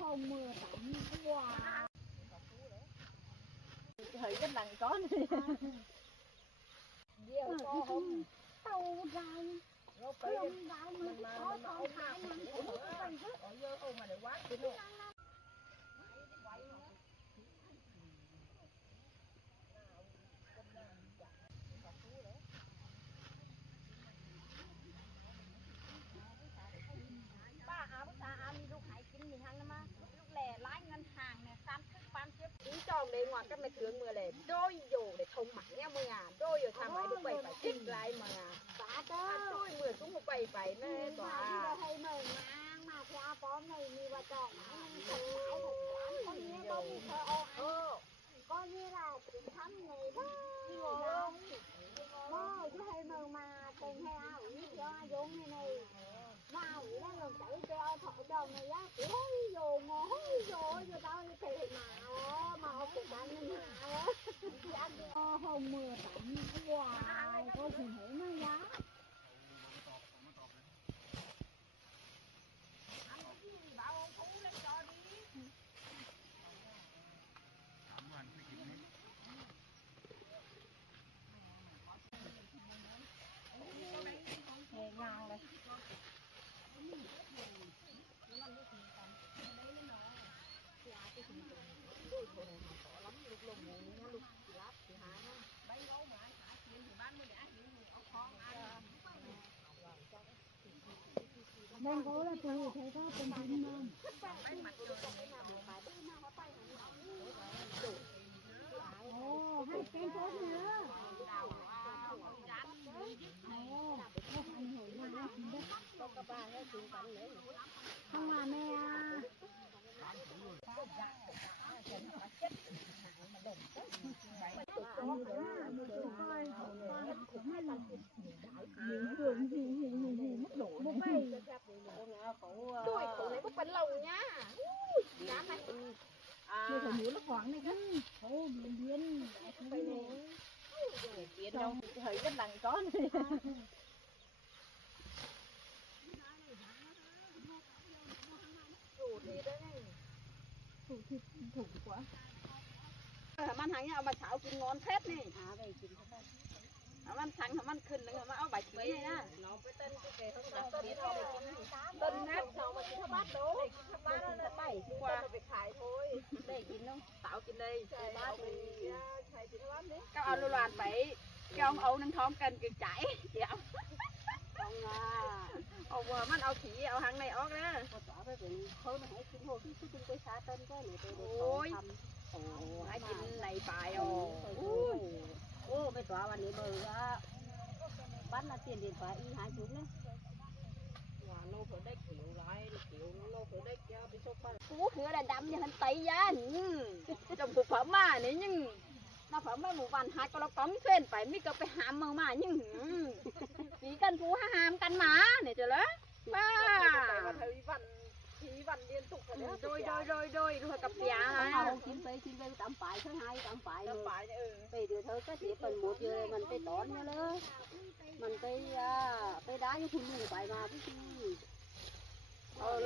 hồng mưa tắm wow thời rất lặng có nhiều có hồng tàu dài không dài mới có con thái năng cũng phải rất ở vô không mà để quá chứ luôn trong đây ngoặt cái mẹ thương mưa này đôi dù để thông mặt nhau mưa à đôi rồi tham ấy được bày phải thích lại mà bà đó đôi mưa cũng một bày phải mẹ tòa hay mời ngang mà theo có này như bà chọn thật phải thật quán có nghĩa có như thơ có như là chuyện thăm này đó mơ chứ hay mơ mà tình hay ảo như cho giống như này nào ý đang lần chạy cho thọ chồng này á ôi dồ ngó ôi dồ tao như thế mà học cái bạn như nào hồng mưa tắm wow có gì hết nó giá ngang đây nên có là từ thế cóเป็นดินมันโอ้ให้เป็นต้นเนื้อkhông mà mẹ mất độ một bay đuổi cổ này bốc bắn lồng nhá dám này người phải nhớ nó khoảng này chứ ô biến biến đâu thời rất lặng có này thủ quáมันหังเอามาเช้ากินงอนเพชรนี่มันสั่งมันขึ้นแล้วมันเอาใบขี้นะน้องไปเต้นก็เก๋เขาจะเต้นเอาไปกินเต้นนัดน้องมากินข้าวบ้านดูกินข้าวบ้านแล้วจะไปกว่าไปขายโถยได้กินน้องสาวกินเลยใช่บ้านเลยใช่กินข้าวบ้านนี่ก็เอาลูกหลานไปก็เอาน้ำท้องกันกินใจเดี๋ยวเอาว่ามันเอาขี้เอาหางในออกนะไปเป็นเขาไม่ให้กินโหที่กินไปชาเต้นก็หนูไปโอ้ยโอ้ให้กินในปลายโอ้ไปตัววันนี้เบอร์บ้านน่ะเตียนเด่นปลาอีหาจุ๊บเนี่ยว่าโลเผื่อได้เขียวร้ายเขียวโลเผื่อได้เขียวไปชกบ้านกูคืออะไรดำอย่างนั้นไตยันจมผูกผ้ามาเนี่ยยังน่าผ้ามาหมู่บ้านหาก็เราก้องเส้นไปไม่ก็ไปหามเมามายังผีกันผู้หามกันหมาเนี่ยเจ้าละบ้าทีวันเรียนตุกกันโดยด้วยกับยาเอากินไปตามป่ายทั้งhaiตามป่ายไปเดี๋ยวเธอก็เสียเป็นหมดเลยมันไปตอนมาเลยมันไปได้ยังคุณลุงไปมาพี่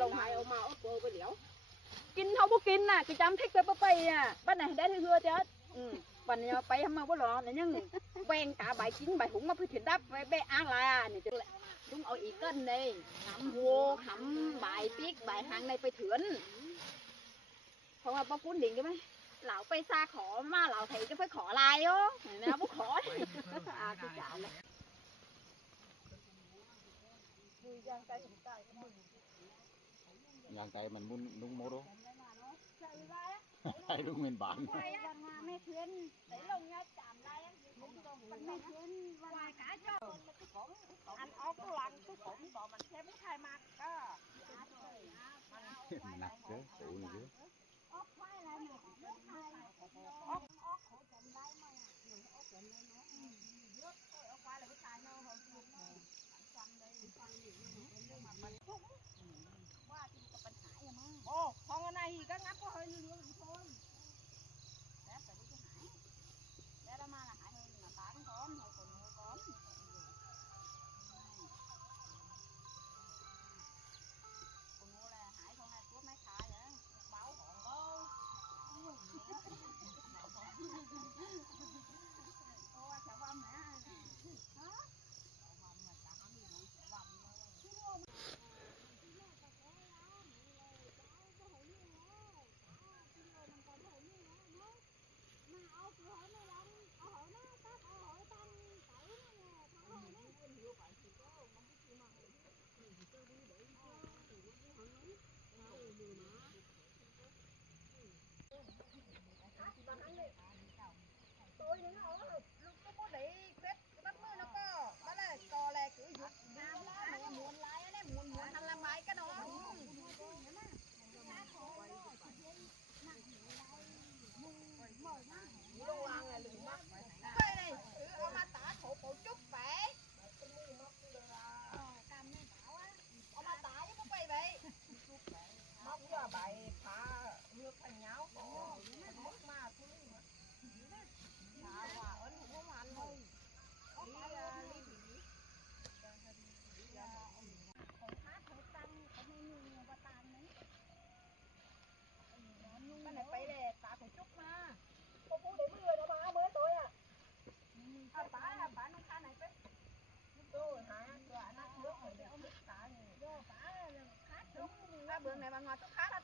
ลงหายเอามาเอาตัวไปเดี๋ยวกินเขาบ่กินน่ะคือจำเทคไปอ่ะบ้านไหนได้เฮือเจ้าวันนี้ไปทำมาบ่หรอเนี่ยยังแบ่งกะใบกินใบหุงมาเพื่อถึงดับไปอ้างลาเนี่ยจะđúngเอาอีกกันนี่หำวัวหำใบปิ๊กใบหางในไปเถือนเพราะว่าป้าปุ้นดิ่งใช่ไหมเหล่าไปซาขอมาเหล่าไทยก็ไปขอลายอ๋อเห็นไหมพวกขอคือจ่าเลยยางไก่มันมุนนุ่งโมโรไอ้ลุงเงินบานไม่เพื่อนไหนลงยาจามได้มันไม่เพื่อนวายcả cho anh ốp cái lăn cái khủng bọn mình xem cái khai mặt đó nặng chứ tụ này chứ ốp khoai lại nè ốp khổ chậm lại mà ốp chậm lại nó rớt ốp khoai là cái khai nó không chụp xoăn đây xoăn gì nhưng mà mình cũng qua thì có bệnh hải rồi mà ô con cái này thì có ngắp có hơi lương thôi để phải đi cái hải để đó mà là hải hơn mà bán con thôi còn mua con còn mua là hải con này tuốt mấy khai nữa เมืองไหนมางอทุกค้าละ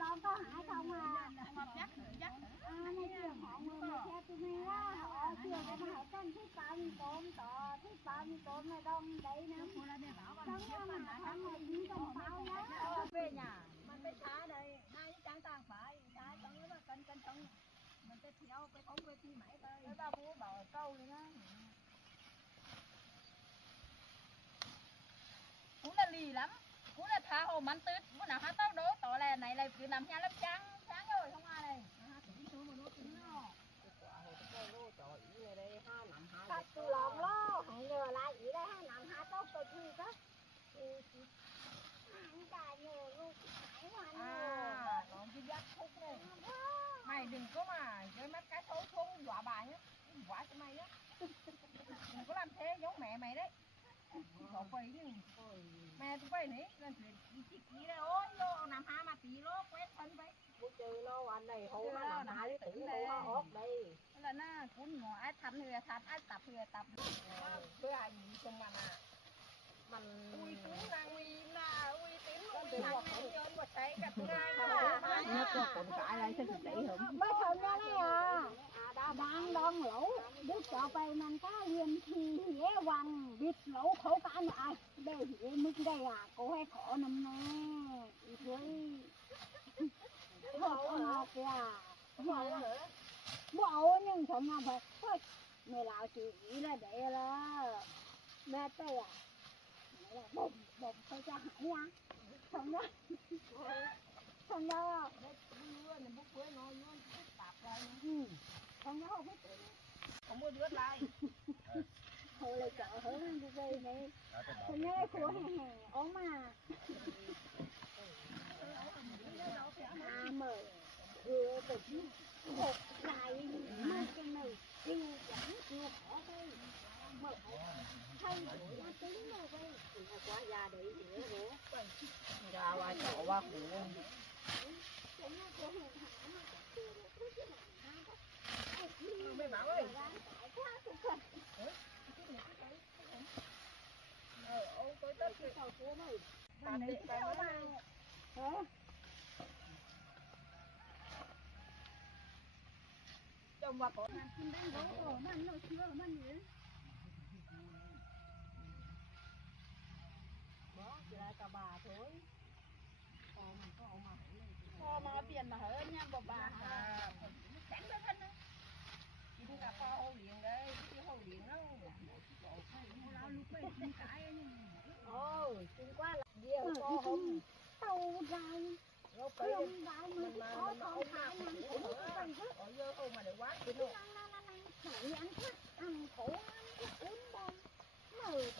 ร้องก็หายเข้ามาในเรื่องของมือแค่ตัวนี้ว่าเชื่อกันมาต้นที่ปามีโกมต่อที่ปามีโกมในดงได้นะต้องว่ามันทำอะไรนี้ต้องเปล่าแล้วเป็นอย่างมันไปช้าเลยนายจังต่างฝ่ายช้าตรงนี้ว่ากันตรงมันจะเที่ยวไปของเวทีไหนเลยแล้วเราพูดบอกเก้าเลยนะcũng là lì lắm cũng là tha hồ mắn tít bữa nào hát tao đố tỏ là này là cứ làm nhà lắm trắng rồi không ai này cắt từ lòng lo hãy nhờ lại gì đây 5 2 tốt tôi thi đó anh cả nhờ luôn hải hoàn còn cái giác khúc này mày đừng có mà với mắt cái số xuống dọa bà nhá quả cho mày nhá đừng có làm thế giống mẹ mày đấy bỏ quay nhưng mẹ tôi quay nấy lên chuyện chỉ kỹ đây ôi lô 5 2 mà tí lô quét thân vậy bố chơi lô anh này hố 5 2 tỷ hố ốp đây là nó cuốn ngõ ai thăm thì thăm ai tập thì tập với ai nhìn trong màมันอุ้ยตุ้งนางวีน่ะอุ้ยติ้นอุ้ยนางวีย้อนบ่ใช้กับง่ายเนี่ยก็คนกายอะไรฉันสิได้เหรอไม่ถึงแล้วเนี่ยđang đong lẩu đứt cho bayมันก็เรียนทีเยวังบิดlẩuเขากันai đây thìมึงđây à cô hay khổ nằm nè rồi khổ ngọt kìa bộ nhưng không nào phải thôi mẹ lão chị nghĩ là để là mẹ tay à bột thôi cho hãy nha không đó không đó không đó không mua đứa lại thôi lại chợ hơn đi về này không nhớ của hè ốm mà mời vừa từ một ngày mai cái này yêu chẳng yêu khó đây mà thay đổi gia tính mà đây quá già đấy thì nữa già qua chỗ qua phủ mày bảo ơi ông tôi tới cái tàu của mày làm đi cái mà hả trong mà có làm kim đánh gỗ rồi nó chưa mà gì đó chỉ là cả bà thôiพอมาเปลี่ยนมาเหอะเนี่ยบ่าแข็งไปท่านนะกินกับพ่อเขาเลี้ยงเลยที่เขาเลี้ยงแล้วเราลูกไปกินไก่นี่โอ้กินกว่าเดียวพ่อเขาเต่าไรเราไปได้มันเขาทองขายมันเขาไปก็เอาเยอะเอามาเดี๋ยววัดกินลูกนั่นหายอันทักอันโขอุ้มบอล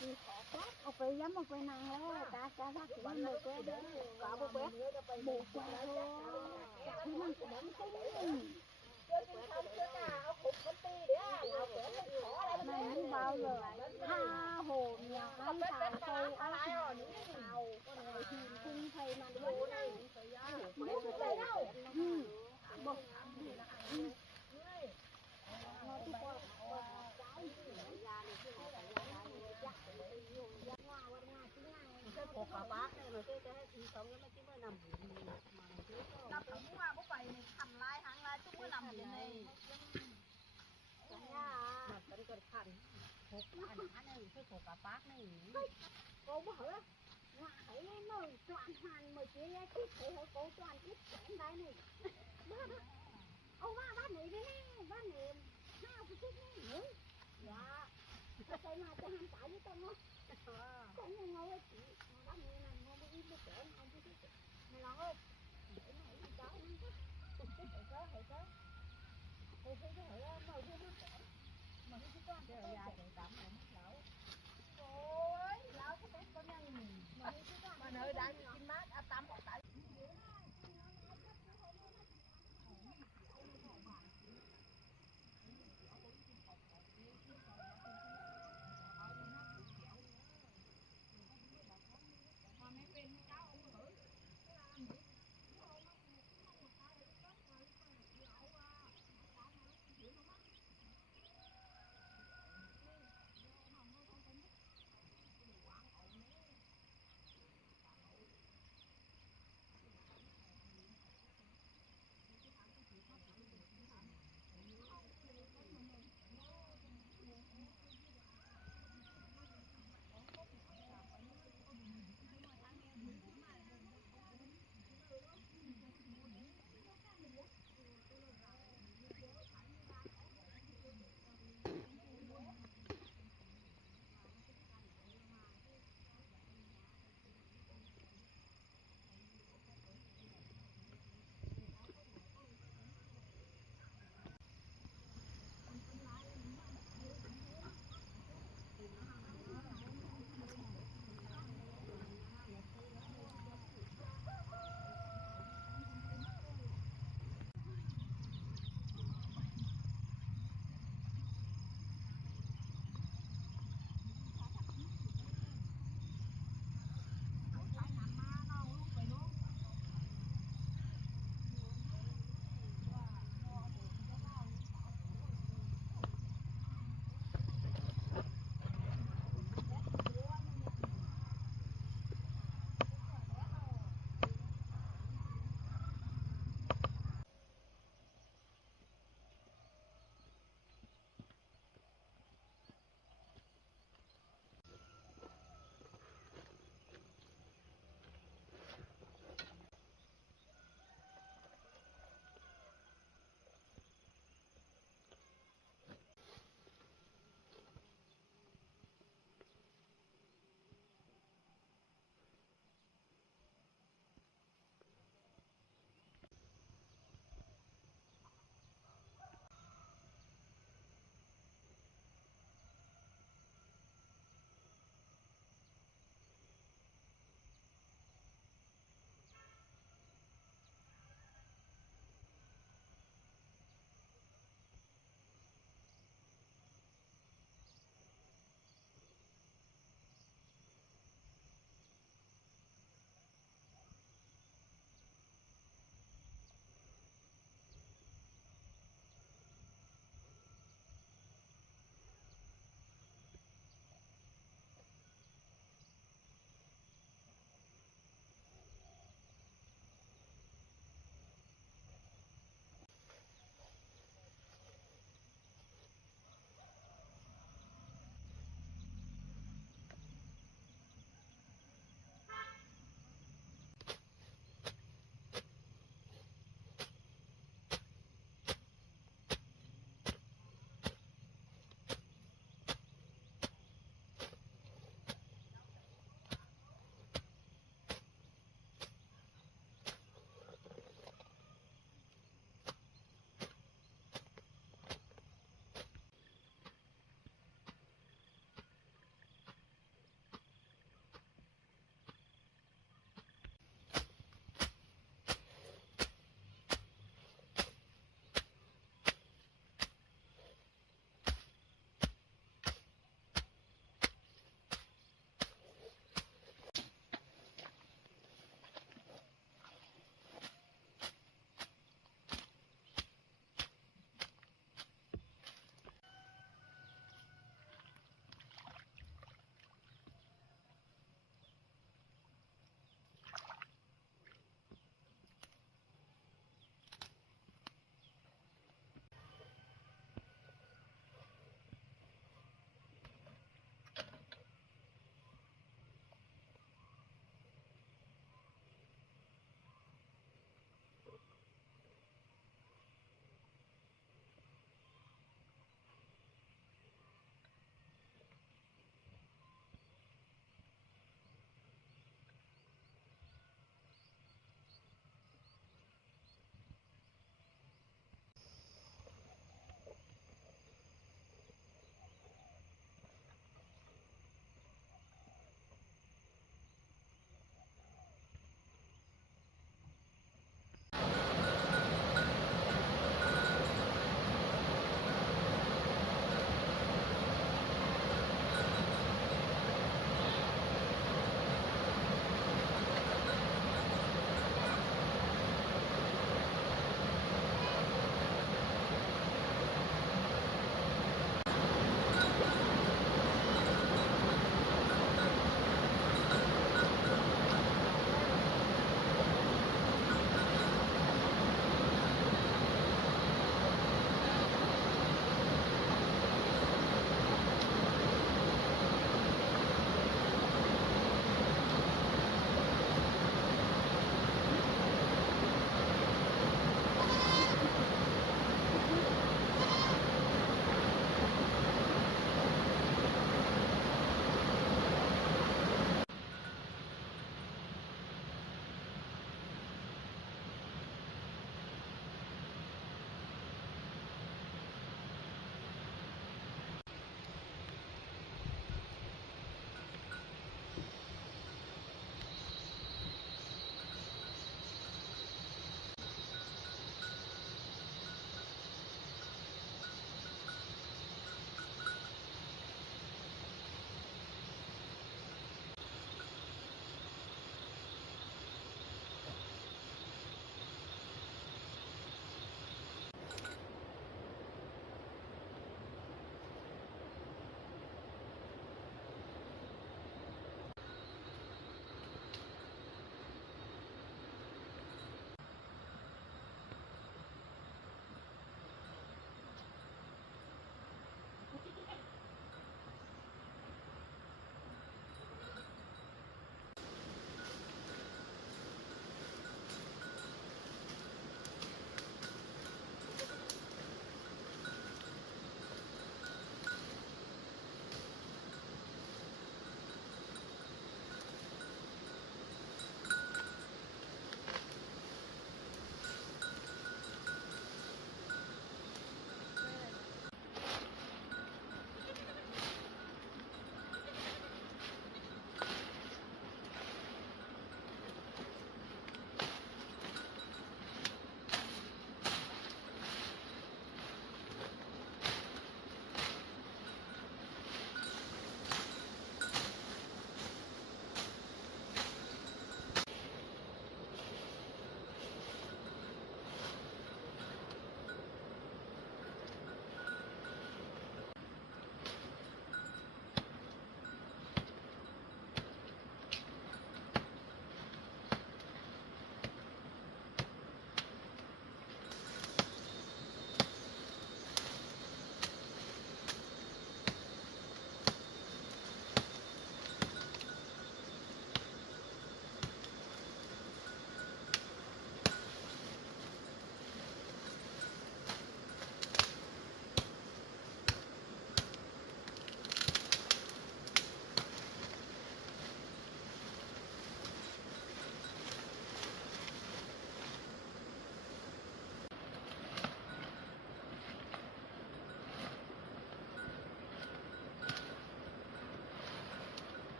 thì khó quá, ở phải dám một cái nàng đó, ta phát triển một cái đó, có một cái thôi, thì mình cũng muốn tính. Này không bao giờ tha hồ nhà ăn xào tôi ăn xào con này thì không thầy mà đúng này, đúng đây đâu, một cái cột cả bát này rồi cái thì sống nó chỉ mới nằm nằm cũng qua bốc bày này thành lai hàng lai chúng mới nằm vậy này mà cái con thành cột anh này cái cột cả bát này cô bố hở ngoại thấy nó toàn hoàn mà chỉ nghe thích thấy hở cô toàn thích chén đây này ông bác này đi bác này nào cái thích này dạ cái này cái hàng tải với tôi không cái này ngồi với chị bác này này ngồi với cái chỗ không có thích mày lo không để này đi cháu không thích cái có tôi thấy cái hở màu cái เ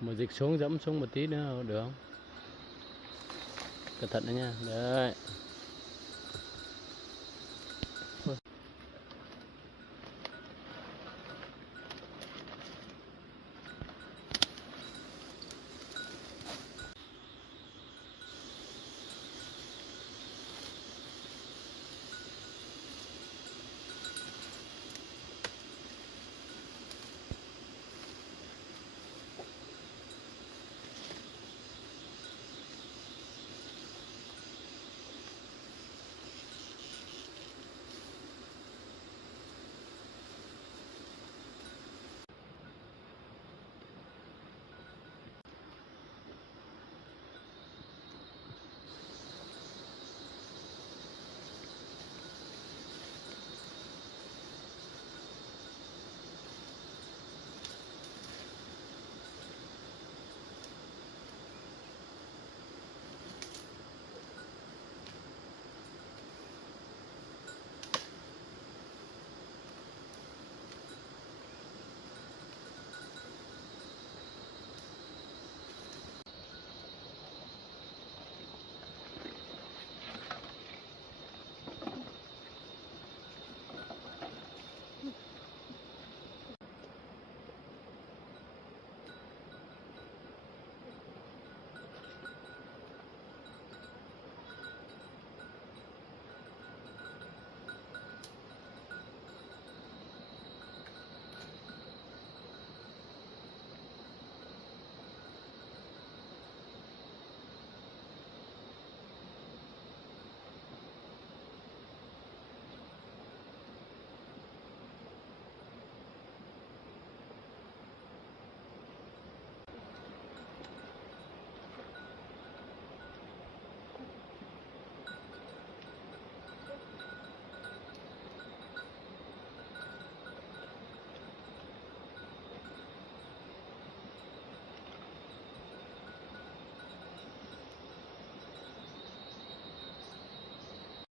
Một dịch xuống dẫm xuống một tí nữa được không? Cẩn thận đấy nha. Đấy.